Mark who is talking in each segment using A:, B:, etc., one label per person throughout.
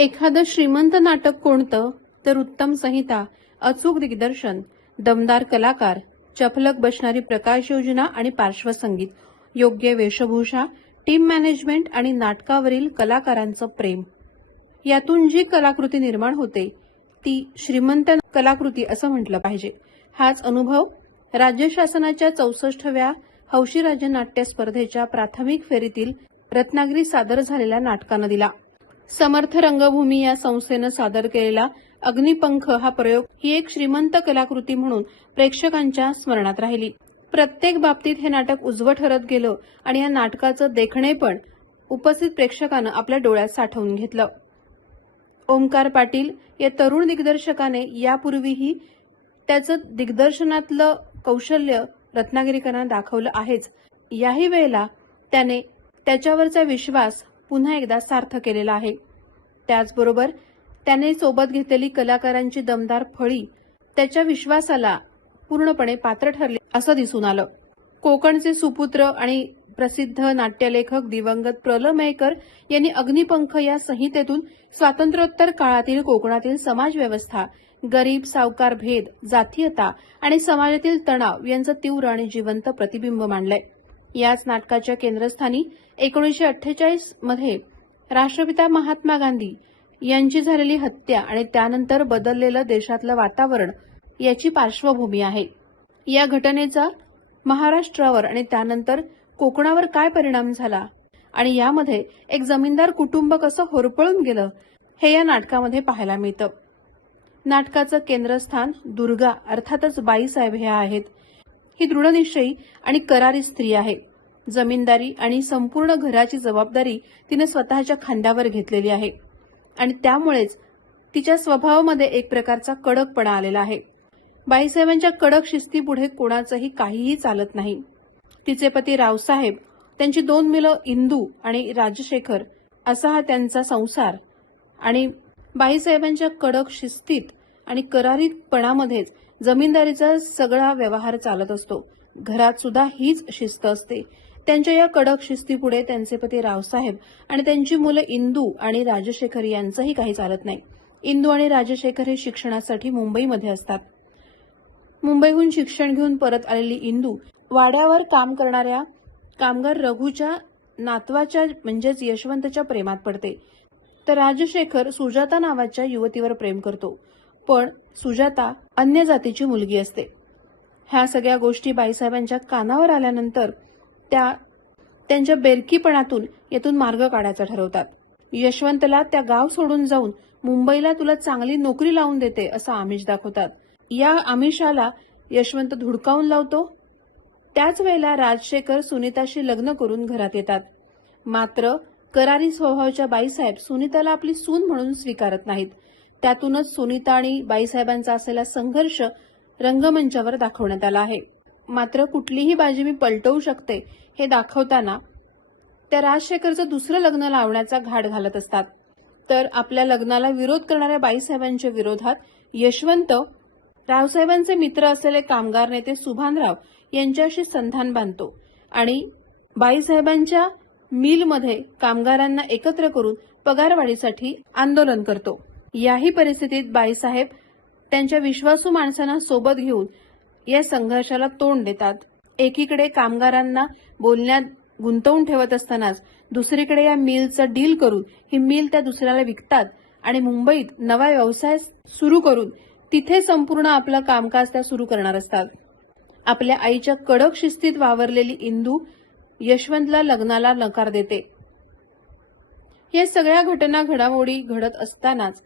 A: एखादं श्रीमंत नाटक कोणतं? तर उत्तम संहिता अचूक दिग्दर्शन दमदार कलाकार चपलक बसणारी प्रकाश योजना आणि पार्श्वसंगीत योग्य वेशभूषा टीम मॅनेजमेंट आणि नाटकावरील कलाकारांचं प्रेम. यातून जी कलाकृती निर्माण होते ती श्रीमंत कलाकृती असं म्हटलं पाहिजे. हाच अनुभव राज्य शासनाच्या चौसष्टव्या हौशी राज्य नाट्य स्पर्धेच्या प्राथमिक फेरीतील रत्नागिरी सादर झालेल्या नाटकानं दिला. समर्थ रंगभूमी या संस्थेनं सादर केलेला अग्निपंख हा प्रयोग ही एक श्रीमंत कलाकृती म्हणून प्रेक्षकांच्या स्मरणात राहिली. प्रत्येक बाबतीत हे नाटक उजवं ठरत गेलं आणि या नाटकाचं देखणे पण उपस्थित प्रेक्षकानं आपल्या डोळ्यात साठवून घेतलं. ओमकार पाटील या तरुण दिग्दर्शकाने यापूर्वीही त्याचं दिग्दर्शनातलं कौशल्य रत्नागिरीकरांना दाखवलं आहेच. याही वेळेला त्याने त्याच्यावरचा विश्वास पुन्हा एकदा सार्थ केलेला आहे. त्याचबरोबर त्याने सोबत घेतलेली कलाकारांची दमदार फळी त्याच्या विश्वासाला पूर्णपणे पात्र ठरले असं दिसून आलं. कोकणचे सुपुत्र आणि प्रसिद्ध नाट्यलेखक दिवंगत प्रलमयकर यांनी अग्निपंख या संहितेतून स्वातंत्र्योत्तर काळातील कोकणातील समाजव्यवस्था गरीब सावकार भेद जातीयता आणि समाजातील तणाव यांचं तीव्र आणि जिवंत प्रतिबिंब मांडलंय. याच नाटकाच्या केंद्रस्थानी एकोणीसशे अठ्ठेचाळीसमध्ये राष्ट्रपिता महात्मा गांधी यांची झालेली हत्या आणि त्यानंतर बदललेलं देशातलं वातावरण याची पार्श्वभूमी आहे. या घटनेचा महाराष्ट्रावर आणि त्यानंतर कोकणावर काय परिणाम झाला आणि यामध्ये एक जमीनदार कुटुंब कसं होरपळून गेलं हे या नाटकामध्ये पाहायला मिळतं. नाटकाचं केंद्रस्थान दुर्गा अर्थातच बाईसाहेब ह्या आहेत. ही दृढनिश्चयी आणि करारी स्त्री आहे. जमीनदारी आणि संपूर्ण घराची जबाबदारी तिने स्वतःच्या खांद्यावर घेतलेली आहे. आणि त्यामुळेच तिच्या स्वभावामध्ये एक प्रकारचा कडकपणा आलेला आहे. बाईसाहेबांच्या कडक शिस्तीपुढे कोणाचंही काहीही चालत नाही. तिचे पती रावसाहेब त्यांची दोन मुलं इंदू आणि राजशेखर असा हा त्यांचा संसार. आणि बाईसाहेबांच्या कडक शिस्तीत आणि करारीतपणामध्येच जमीनदारीचा सगळा व्यवहार चालत असतो. घरात सुद्धा हीच शिस्त असते. त्यांच्या या कडक शिस्तीपुढे त्यांचे पती रावसाहेब आणि त्यांची मुलं इंदू आणि राजशेखर यांचंही काही चालत नाही. इंदू आणि राजशेखर हे शिक्षणासाठी मुंबईमध्ये असतात. मुंबईहून शिक्षण घेऊन परत आलेली इंदू वाड्यावर काम करणाऱ्या कामगार रघुच्या नातवाच्या म्हणजेच यशवंतच्या प्रेमात पडते. तर राजशेखर सुजाता नावाच्या युवतीवर प्रेम करतो. पण सुजाता अन्य जातीची मुलगी असते. ह्या सगळ्या गोष्टी बाईसाहेबांच्या कानावर आल्यानंतर त्या त्यांच्या बेरकीपणातून यातून मार्ग काढायचा ठरवतात. यशवंतला त्या गाव सोडून जाऊन मुंबईला तुला चांगली नोकरी लावून देते असं आमिष दाखवतात. या आमिषाला यशवंत धुडकावून लावतो. त्याच वेळेला राजशेखर सुनीताशी लग्न करून घरात येतात. मात्र करारी स्वभावाच्या बाईसाहेब सुनीताला आपली सून म्हणून स्वीकारत नाहीत. त्यातूनच सुनीता आणि बाईसाहेबांचा असलेला संघर्ष रंगमंचावर दाखवण्यात आला आहे. मात्र कुठलीही बाजी मी पलटवू शकते हे दाखवताना त्या राजशेखरचं दुसरं लग्न लावण्याचा घाट घालत असतात. तर आपल्या लग्नाला विरोध करणाऱ्या बाईसाहेबांच्या विरोधात यशवंत रावसाहेबांचे मित्र असलेले कामगार नेते सुभानराव यांच्याशी संधान बांधतो आणि बाईसाहेबांच्या मिलमध्ये कामगारांना एकत्र करून पगारवाढीसाठी आंदोलन करतो. याही परिस्थितीत बाईसाहेब त्यांच्या विश्वासू माणसांना सोबत घेऊन या संघर्षाला तोंड देतात. एकीकडे कामगारांना बोलण्यात गुंतवून ठेवत असतानाच दुसरीकडे या मिलचं डील करून ही मिल त्या दुसऱ्याला विकतात आणि मुंबईत नवा व्यवसाय सुरू करून तिथे संपूर्ण आपलं कामकाज त्या सुरू करणार असतात. आपल्या आईच्या कडक शिस्तीत वावरलेली इंदू यशवंतला लग्नाला नकार देते. या सगळ्या घटना घडामोडी घडत असतानाच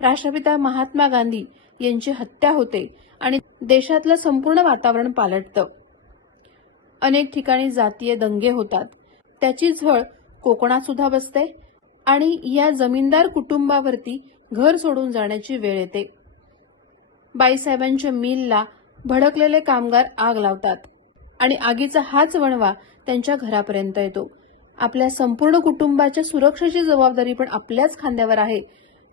A: राष्ट्रपिता महात्मा गांधी यांची हत्या होते आणि देशातलं संपूर्ण वातावरण पालटतं. अनेक ठिकाणी जातीय दंगे होतात. त्याची झळ कोकणात सुद्धा बसते आणि या जमीनदार कुटुंबावरती घर सोडून जाण्याची वेळ येते. बाईसाहेबांच्या मिलला भडकलेले कामगार आग लावतात आणि आगीचा हाच वणवा त्यांच्या घरापर्यंत येतो. आपल्या संपूर्ण कुटुंबाच्या सुरक्षेची जबाबदारी पण आपल्याच खांद्यावर आहे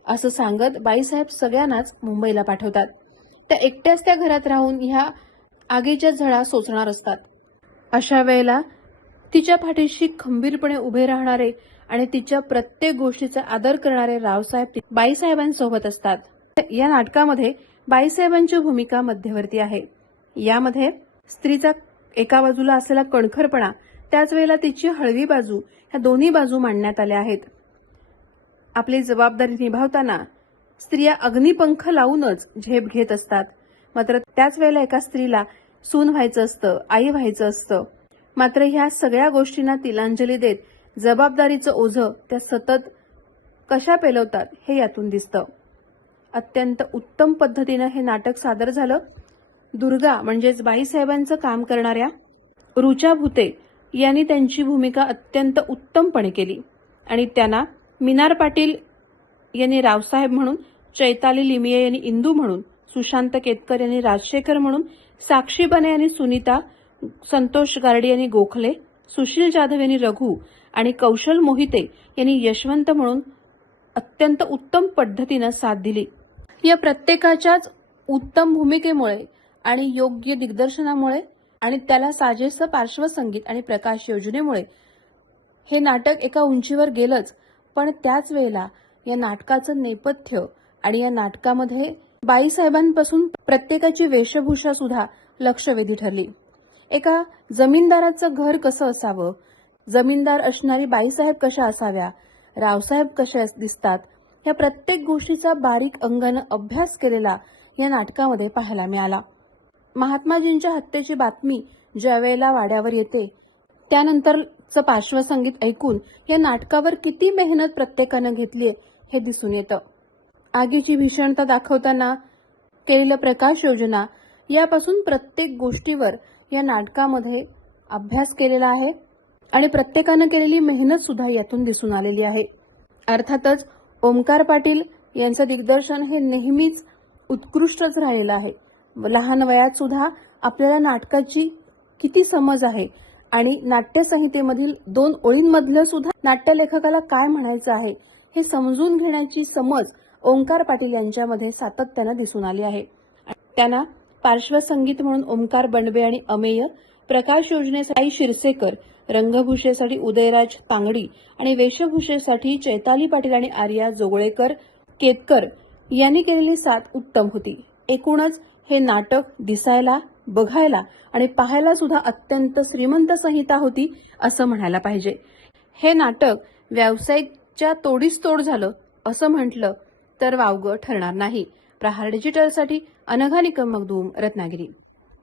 A: असं सांगत बाईसाहेब सगळ्यांनाच मुंबईला पाठवतात. त्या एकट्याच त्या घरात राहून ह्या आगीच्या झळा सोचणार असतात. अशा वेळेला तिच्या पाठीशी खंबीरपणे उभे राहणारे आणि तिच्या प्रत्येक गोष्टीचा आदर करणारे रावसाहेब बाईसाहेबांसोबत असतात. या नाटकामध्ये बाईसाहेबांची भूमिका मध्यवर्ती आहे. यामध्ये स्त्रीचा एका बाजूला असलेला कणखरपणा त्याच वेळेला तिची हळवी बाजू ह्या दोन्ही बाजू मांडण्यात आल्या आहेत. आपली जबाबदारी निभावताना स्त्रिया अग्निपंख लावूनच झेप घेत असतात. मात्र त्याच वेळेला एका स्त्रीला सून व्हायचं असतं आई व्हायचं असतं. मात्र ह्या सगळ्या गोष्टींना तिलांजली देत जबाबदारीचं ओझं त्या सतत कशा पेलवतात हे यातून दिसतं. अत्यंत उत्तम पद्धतीनं हे नाटक सादर झालं. दुर्गा म्हणजेच बाईसाहेबांचं काम करणाऱ्या रुचा भुते यांनी त्यांची भूमिका अत्यंत उत्तमपणे केली आणि त्यांना मिनार पाटील यांनी रावसाहेब म्हणून चैताली लिमिये यांनी इंदू म्हणून सुशांत केतकर यांनी राजशेखर म्हणून साक्षी बने यांनी सुनीता संतोष गार्डे यांनी गोखले सुशील जाधव यांनी रघु आणि कौशल मोहिते यांनी यशवंत म्हणून अत्यंत उत्तम पद्धतीनं साथ दिली. या प्रत्येकाच्याच उत्तम भूमिकेमुळे आणि योग्य दिग्दर्शनामुळे आणि त्याला साजेसं पार्श्वसंगीत आणि प्रकाश योजनेमुळे हे नाटक एका उंचीवर गेलंच पण त्याच वेळेला या नाटकाचं नेपथ्य आणि या नाटकामध्ये बाईसाहेबांपासून प्रत्येकाची वेशभूषा सुद्धा लक्षवेधी ठरली. एका जमीनदाराचं घर कसं असावं? जमीनदार असणारी बाईसाहेब कशा असाव्या? रावसाहेब कशा दिसतात? या प्रत्येक गोष्टीचा बारीक अंगानं अभ्यास केलेला या नाटकामध्ये पाहायला मिळाला. महात्माजींच्या हत्येची बातमी ज्या वेळेला वाड्यावर येते त्यानंतर चं पार्श्वसंगीत ऐकून या नाटकावर किती मेहनत प्रत्येकानं घेतलीय हे दिसून येतं. आगीची भीषणता दाखवताना केलेलं प्रकाश योजना यापासून प्रत्येक गोष्टीवर या नाटकामध्ये अभ्यास केलेला आहे आणि प्रत्येकानं केलेली मेहनत सुद्धा यातून दिसून आलेली आहे. अर्थातच ओमकार पाटील यांचं दिग्दर्शन हे नेहमीच उत्कृष्टच राहिलेलं आहे. लहान वयात सुद्धा आपल्याला नाटकाची किती समज आहे आणि नाट्यसंहितेमधील दोन ओळींमधलं सुद्धा नाट्यलेखकाला काय म्हणायचं आहे हे समजून घेण्याची समज ओंकार पाटील यांच्यामध्ये सातत्यानं दिसून आली आहे. त्यांना पार्श्वसंगीत म्हणून ओंकार बंडवे आणि अमेय प्रकाश योजनेसाठी शिरसेकर रंगभूषेसाठी उदयराज तांगडी आणि वेशभूषेसाठी चैताली पाटील आणि आर्या जोगळेकर केतकर यांनी केलेली साथ उत्तम होती. एकूणच हे नाटक दिसायला बघायला आणि पाहायला सुद्धा अत्यंत श्रीमंत संहिता होती असं म्हणायला पाहिजे. हे नाटक व्यावसायिकच्या तोडीस तोड झालं असं म्हटलं तर वावगं ठरणार नाही. प्रहार डिजिटलसाठी अनघा निकम मगदूम रत्नागिरी.